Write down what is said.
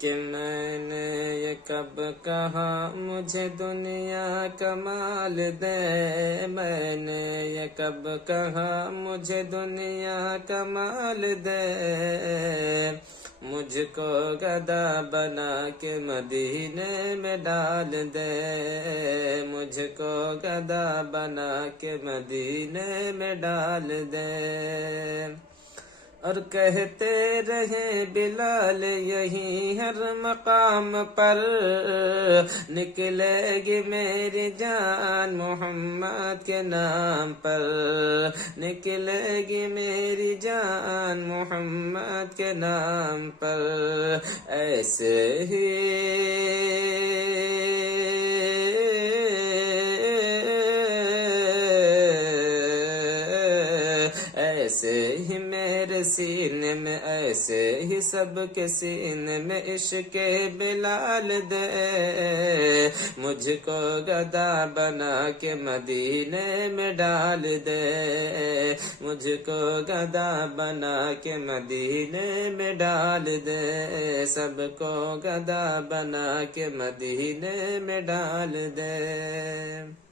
کہ میں نے یہ کب کہا مجھے دنیا کا مال دے، میں نے یہ کب کہا مجھے دنیا کا مال دے، مجھ کو گدا بنا کے مدینے میں ڈال دے، مجھ کو گدا بنا کے مدینے میں ڈال دے۔ اور کہتے رہے بلال یہی ہر مقام پر، نکلے گی میری جان محمد کے نام پر، نکلے گی میری جان محمد کے نام پر۔ ایسے ہی ایسے ہی میرے سینے میں، ایسے ہی سب کے سینے میں عشق بلال دے، مجھ کو گدا بنا کے مدینے میں ڈال دے، مجھ کو گدا بنا کے مدینے میں ڈال دے، سب کو گدا بنا کے مدینے میں ڈال دے۔